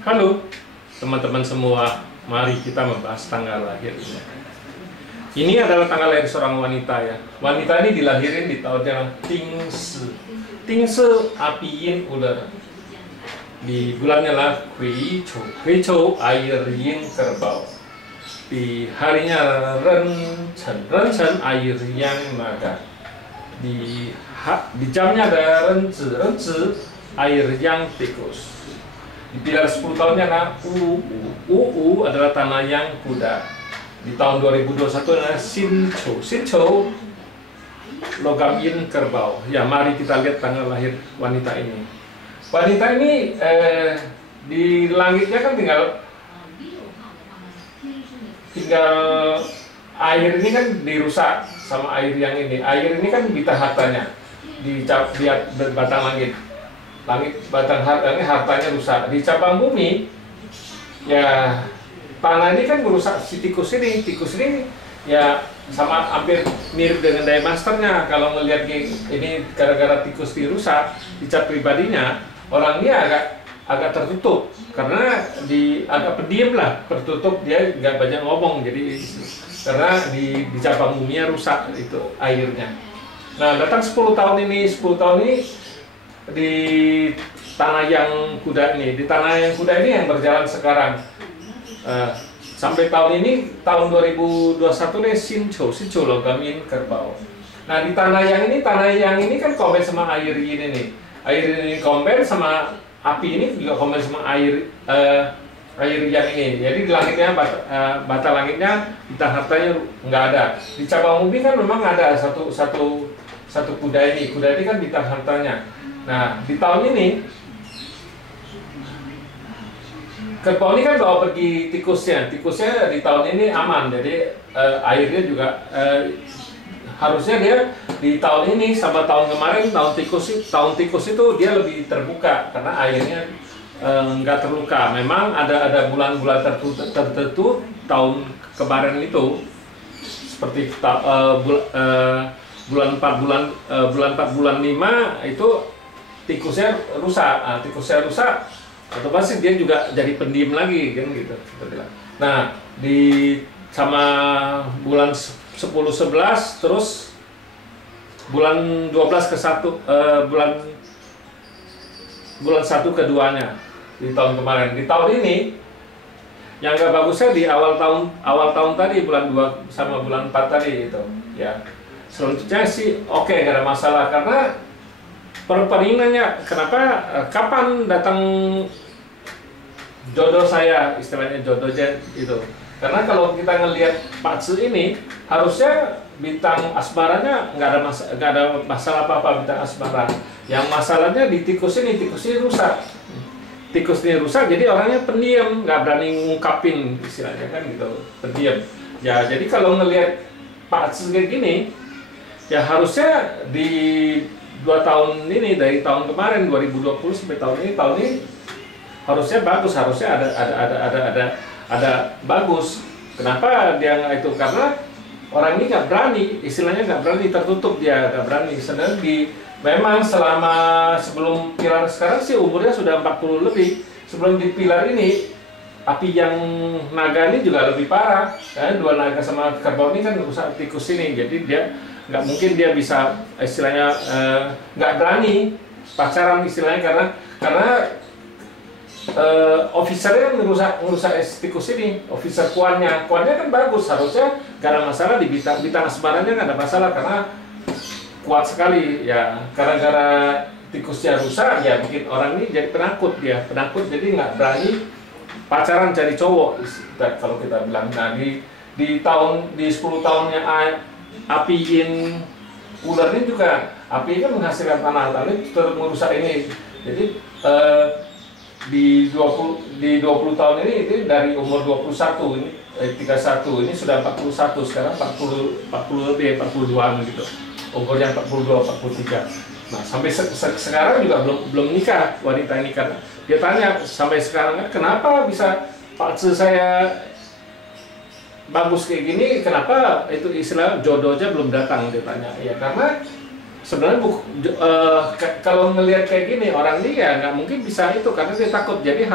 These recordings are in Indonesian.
Halo teman-teman semua, mari kita membahas tanggal lahirnya. Ini adalah tanggal lahir seorang wanita ya. Wanita ini dilahirin di tahun Tingse. Tingse apiin ular. Di bulannya lah Kui Chou. Kui Chou air yin kerbau. Di harinya Ren Chen air yang naga. Di jamnya ada Ren Zi air yang tikus. Di pilar 10 tahunnya nah UU adalah tanah yang kuda. Di tahun 2021 adalah Sin Chou logam yin kerbau. Ya, mari kita lihat tanggal lahir wanita ini. Wanita ini di langitnya kan tinggal air ini kan dirusak sama air yang ini. Air ini kan bita hartanya di batang langit. Batang hartanya rusak. Di cabang bumi ya tanah ini kan merusak si tikus ini ya sama hampir mirip dengan Day Masternya. Kalau melihat ini gara-gara tikus dirusak di cap pribadinya, orangnya agak tertutup karena agak pendiam lah, tertutup, dia nggak banyak ngomong, jadi karena di cabang buminya rusak itu airnya. Nah, datang 10 tahun ini di tanah yang kuda ini, yang berjalan sekarang sampai tahun ini, tahun 2021 nih Sin Chou logam yin kerbau. Nah, di tanah yang ini kan komen sama air ini nih, air ini komen sama api ini juga komen sama air yang ini. Jadi di langitnya bata langitnya, bita hartanya nggak ada. Di cabang bumi kan memang ada satu kuda ini kan bita hartanya. Nah, di tahun ini kerbau ini kan bawa pergi tikusnya di tahun ini aman, jadi airnya juga harusnya dia di tahun ini sama tahun kemarin, tahun tikus itu dia lebih terbuka karena airnya nggak terluka. Memang ada bulan-bulan tertentu tahun kemarin itu seperti bulan 4 bulan 5 itu tikusnya rusak, otomatis dia juga jadi pendiam lagi kan gitu. Nah, sama bulan 10-11 terus bulan 12 ke 1 bulan 1 ke 2-nya di tahun kemarin. Di tahun ini yang gak bagusnya di awal tahun tadi, bulan 2 sama bulan 4 tadi gitu ya. Selanjutnya sih oke, gak ada masalah karena perperingannya kapan datang jodoh saya, istilahnya jodohnya itu. Karena kalau kita ngelihat Pak Tzu ini, harusnya bintang asmaranya nggak ada masalah apa-apa bintang asmara. Yang masalahnya di tikus ini rusak. Tikus ini rusak, jadi orangnya pendiam, nggak berani ngungkapin, istilahnya kan gitu, pendiam. Ya, jadi kalau ngelihat Pak Tzu kayak gini, ya harusnya di 2 tahun ini, dari tahun kemarin 2020 sampai tahun ini harusnya bagus, harusnya ada bagus. Kenapa dia nggak itu? Karena orang ini nggak berani, istilahnya nggak berani, tertutup, dia nggak berani. Sedang memang sebelum pilar sekarang sih umurnya sudah 40 lebih. Sebelum di pilar ini api yang naga ini juga lebih parah. Karena 2 naga sama kerbau ini kan rusak tikus ini, jadi dia nggak mungkin dia bisa istilahnya nggak berani pacaran istilahnya karena officernya ngerusak tikus ini, officer kuannya kan bagus, harusnya nggak ada masalah. Di bintang asmaranya nggak ada masalah karena kuat sekali ya. Gara-gara tikusnya rusak ya bikin orang ini jadi penakut, jadi nggak berani pacaran, cari cowok kalau kita bilang. Nah, di 10 tahunnya api yin ular ini juga, api kan menghasilkan tanah, lalu tetap merusak ini. Jadi di 20 tahun ini dari umur 21 ini 31 ini sudah 41, sekarang 40 lebih, 42-an gitu. Umurnya 42, 43. Nah, sampai sekarang juga belum nikah wanita ini. Karena dia tanya sampai sekarang, kenapa bisa Pak Tzu saya bagus kayak gini, kenapa itu istilah jodohnya belum datang, dia tanya. Ya karena sebenarnya kalau ngelihat kayak gini orang ini ya nggak mungkin bisa itu, karena dia takut. Jadi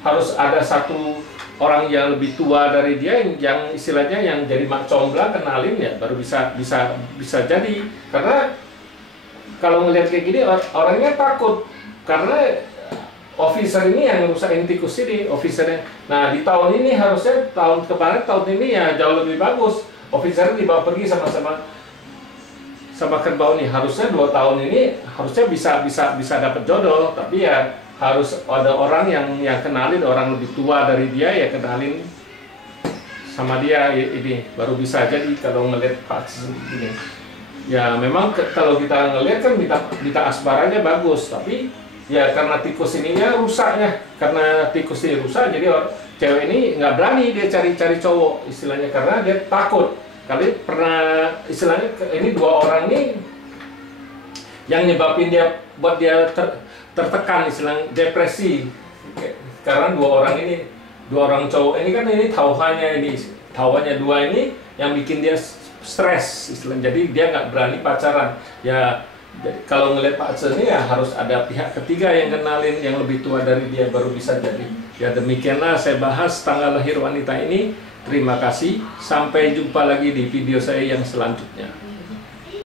harus ada satu orang yang lebih tua dari dia yang istilahnya yang jadi mak comblang kenalin ya baru bisa jadi. Karena kalau ngelihat kayak gini orangnya takut karena officer ini yang rusakin tikus ini officernya. Nah di tahun ini harusnya tahun kemarin tahun ini ya jauh lebih bagus. Officer dibawa pergi sama kerbau nih, harusnya 2 tahun ini harusnya bisa dapat jodoh, tapi ya harus ada orang yang kenalin, orang lebih tua dari dia ya kenalin sama dia ini baru bisa jadi. Kalau ngelihat Pak ini ya memang kalau kita ngelihat kan Bita Asbaranya bagus, tapi ya karena tikus ininya rusaknya, karena tikus ini rusak jadi cewek ini nggak berani dia cari cowok istilahnya karena dia takut. Kali pernah istilahnya ini 2 orang ini yang nyebabin dia buat dia tertekan istilahnya depresi karena 2 orang ini 2 orang cowok ini kan ini tauannya 2 ini yang bikin dia stres istilahnya, jadi dia nggak berani pacaran ya. Jadi kalau ngelihat Pak Aceh ini ya harus ada pihak ketiga yang kenalin yang lebih tua dari dia baru bisa jadi. Ya demikianlah saya bahas tanggal lahir wanita ini. Terima kasih, sampai jumpa lagi di video saya yang selanjutnya.